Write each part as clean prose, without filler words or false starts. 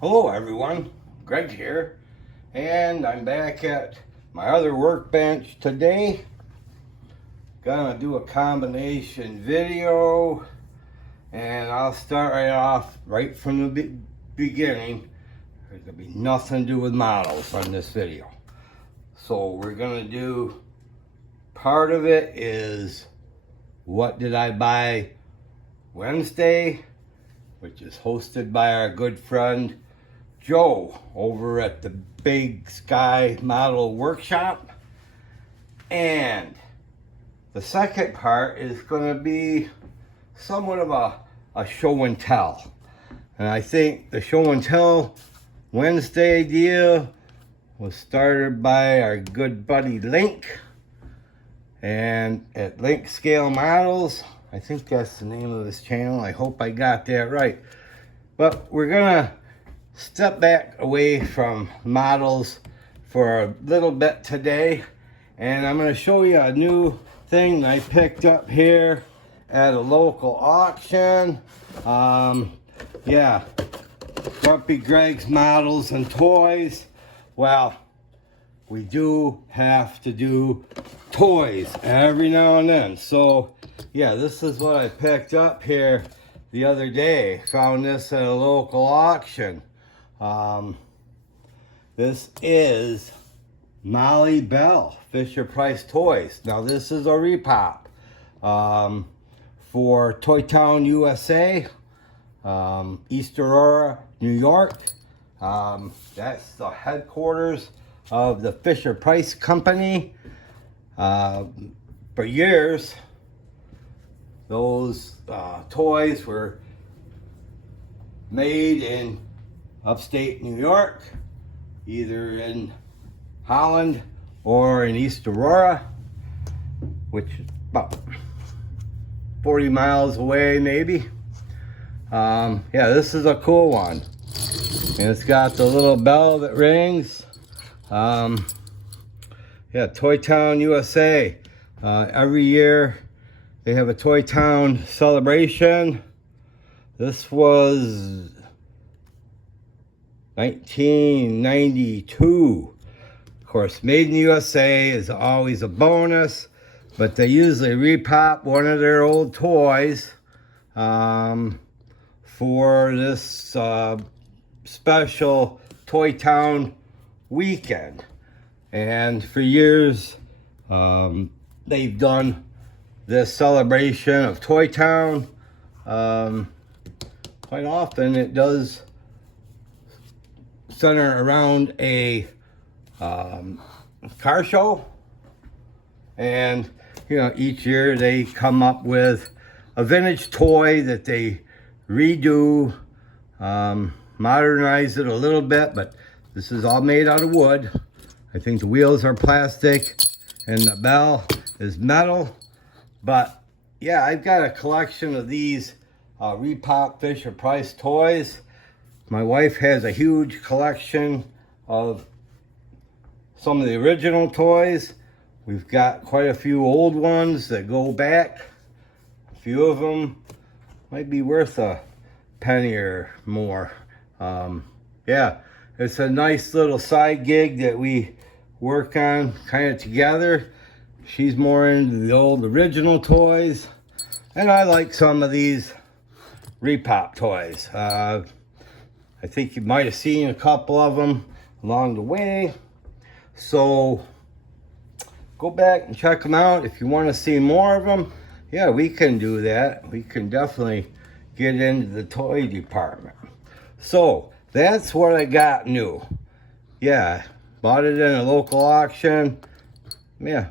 Hello everyone, Greg here, and I'm back at my other workbench today. Gonna do a combination video, and I'll start right off right from the beginning. There's gonna be nothing to do with models on this video. So we're gonna do, part of it is what did I buy Wednesday, which is hosted by our good friend Joe over at the Big Sky Model Workshop. And the second part is going to be somewhat of a show and tell. And I think the show and tell Wednesday idea was started by our good buddy Link. And at Link Scale Models, I think that's the name of this channel. I hope I got that right. But we're going to step back away from models for a little bit today, and I'm going to show you a new thing I picked up here at a local auction. Yeah, Grumpy Greg's Models and Toys. Well, we do have to do toys every now and then. So yeah, this is what I picked up here the other day. Found this at a local auction. This is Molly Bell Fisher Price Toys. Now this is a repop for Toy Town, USA, East Aurora, New York. That's the headquarters of the Fisher Price Company. For years, those toys were made in upstate New York, either in Holland or in East Aurora, which is about 40 miles away maybe. Yeah, this is a cool one. And it's got the little bell that rings. Yeah, Toy Town, USA. Every year they have a Toy Town celebration. This was 1992. Of course, made in the USA is always a bonus, but they usually repop one of their old toys for this special Toy Town weekend. And for years, they've done this celebration of Toy Town. Quite often it does center around a car show, and you know, each year they come up with a vintage toy that they redo, modernize it a little bit, but this is all made out of wood. I think the wheels are plastic and the bell is metal. But yeah, I've got a collection of these repop Fisher Price toys. My wife has a huge collection of some of the original toys. We've got quite a few old ones that go back. A few of them might be worth a penny or more. Yeah, it's a nice little side gig that we work on kind of together. She's more into the old original toys, and I like some of these repop toys. I think you might have seen a couple of them along the way. So go back and check them out. If you want to see more of them, yeah, we can do that. We can definitely get into the toy department. So that's what I got new. Yeah, bought it in a local auction. Yeah,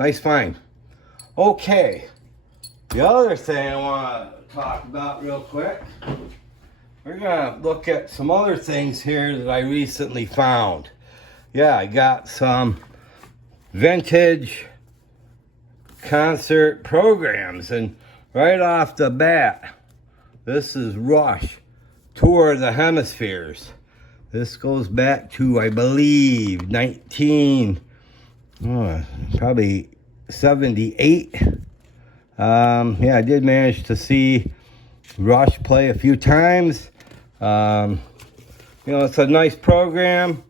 nice find. Okay, the other thing I want to talk about real quick, we're gonna look at some other things here that I recently found. Yeah, I got some vintage concert programs, and right off the bat, this is Rush Tour of the Hemispheres. This goes back to, I believe, probably 78. Yeah, I did manage to see Rush play a few times. You know, it's a nice program.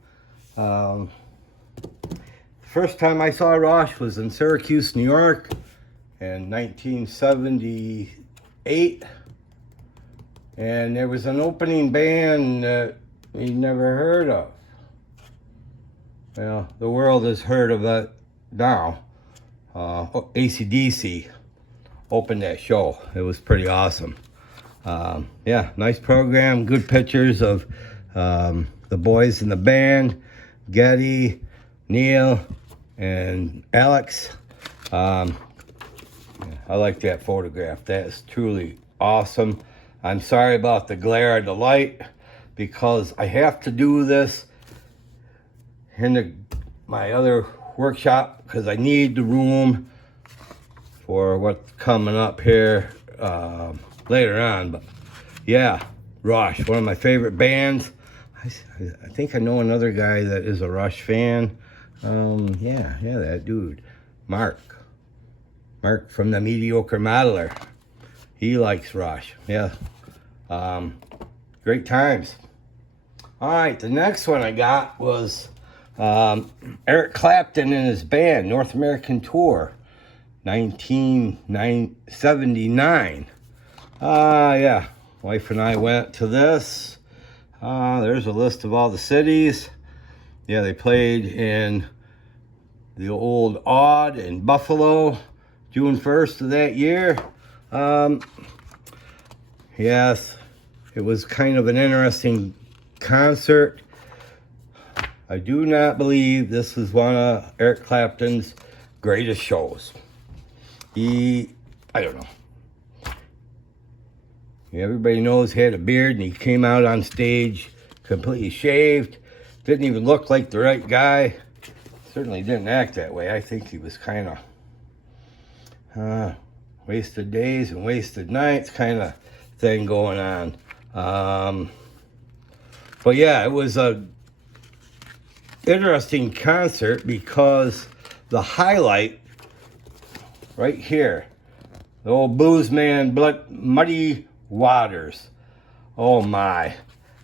First time I saw Rush was in Syracuse, New York in 1978. And there was an opening band that you never heard of. Well, the world has heard of it now. AC/DC opened that show. It was pretty awesome. Yeah, nice program. Good pictures of the boys in the band, Getty, Neil, and Alex. I like that photograph. That is truly awesome. I'm sorry about the glare of the light because I have to do this in my other workshop because I need the room for what's coming up here later on. But yeah, Rush, one of my favorite bands. I think I know another guy that is a Rush fan. Yeah, that dude, Mark from the Mediocre Modeler. He likes Rush. Yeah. Great times. All right, the next one I got was Eric Clapton and his band, North American Tour, 1979. Yeah, wife and I went to this. There's a list of all the cities. Yeah, they played in the old Odd in Buffalo, June 1st of that year. Yes, it was kind of an interesting concert. I do not believe this is one of Eric Clapton's greatest shows. I don't know. Everybody knows he had a beard and he came out on stage completely shaved. Didn't even look like the right guy. Certainly didn't act that way. I think he was kind of wasted days and wasted nights kind of thing going on. But yeah, it was a interesting concert because the highlight right here, the old blues man, Muddy Waters. Oh my,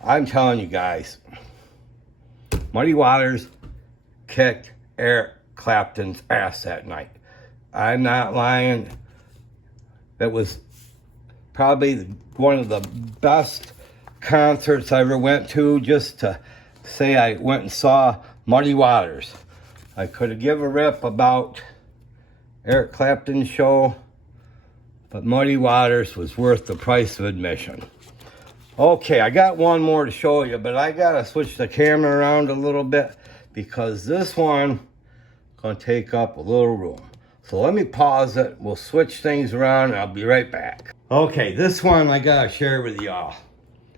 I'm telling you guys, Muddy Waters kicked Eric Clapton's ass that night. I'm not lying. That was probably one of the best concerts I ever went to, just to say I went and saw Muddy Waters. I could have given a rip about Eric Clapton's show, but Muddy Waters was worth the price of admission. Okay, I got one more to show you, but I gotta switch the camera around a little bit because this one is gonna take up a little room. So let me pause it, we'll switch things around, and I'll be right back. Okay, this one I gotta share with y'all.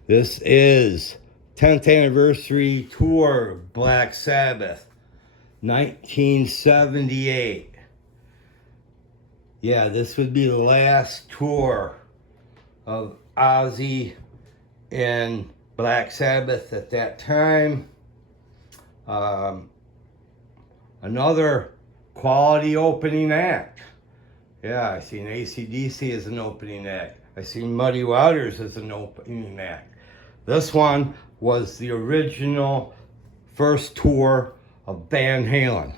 This is 10th anniversary tour of Black Sabbath, 1978. Yeah, this would be the last tour of Ozzy and Black Sabbath at that time. Another quality opening act. Yeah, I seen AC/DC as an opening act. I seen Muddy Waters as an opening act. This one was the original first tour of Van Halen.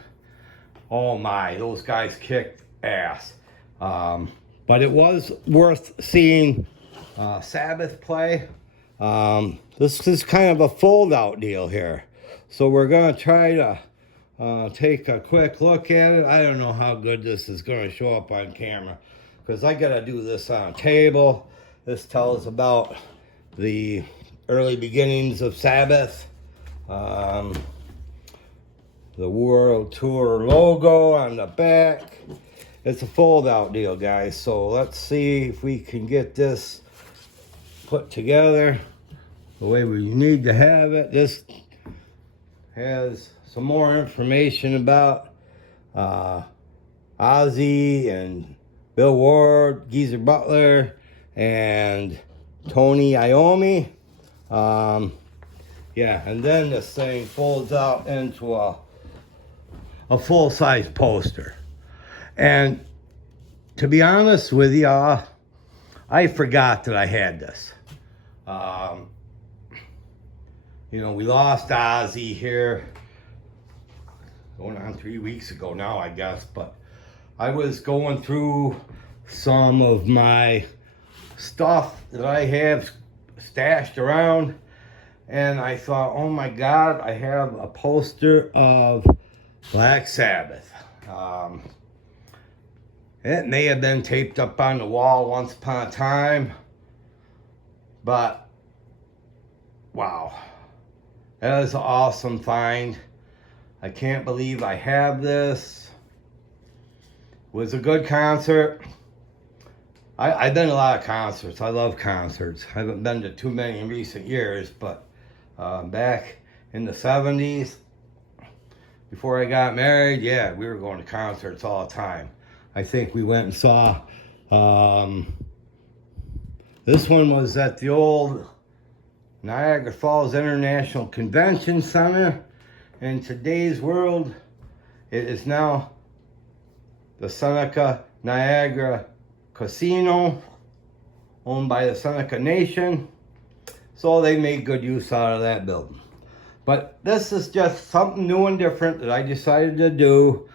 Oh my, those guys kicked ass. But it was worth seeing Sabbath play. This is kind of a fold-out deal here. So we're going to try to take a quick look at it. I don't know how good this is going to show up on camera because I got to do this on a table. This tells about the early beginnings of Sabbath. The World Tour logo on the back. It's a fold-out deal, guys. So let's see if we can get this put together the way we need to have it. This has some more information about Ozzy and Bill Ward, Geezer Butler, and Tony Iommi. Yeah, and then this thing folds out into a full-size poster. And to be honest with y'all, I forgot that I had this. You know, we lost Ozzy here going on 3 weeks ago now, I guess, but I was going through some of my stuff that I have stashed around, and I thought, oh my God, I have a poster of Black Sabbath. It may have been taped up on the wall once upon a time, but wow, that is an awesome find. I can't believe I have this. It was a good concert. I've been to a lot of concerts. I love concerts. I haven't been to too many in recent years, but back in the 70s, before I got married, yeah, we were going to concerts all the time. I think we went and saw, this one was at the old Niagara Falls International Convention Center. In today's world, it is now the Seneca Niagara Casino, owned by the Seneca Nation. So they made good use out of that building. But this is just something new and different that I decided to do.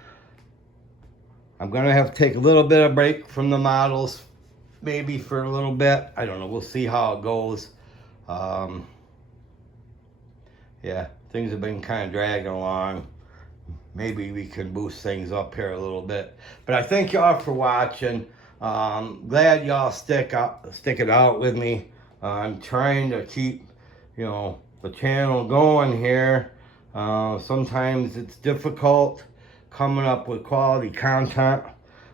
I'm gonna have to take a little bit of break from the models, maybe for a little bit. I don't know, we'll see how it goes. Yeah, things have been kind of dragging along. Maybe we can boost things up here a little bit. But I thank y'all for watching. Glad y'all stick it out with me. I'm trying to keep, you know, the channel going here. Sometimes it's difficult coming up with quality content.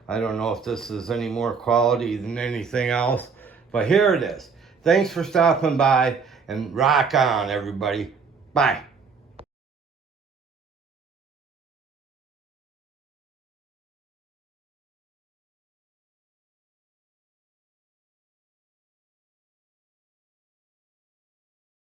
I don't know if this is any more quality than anything else, but here it is. Thanks for stopping by, and rock on, everybody. Bye.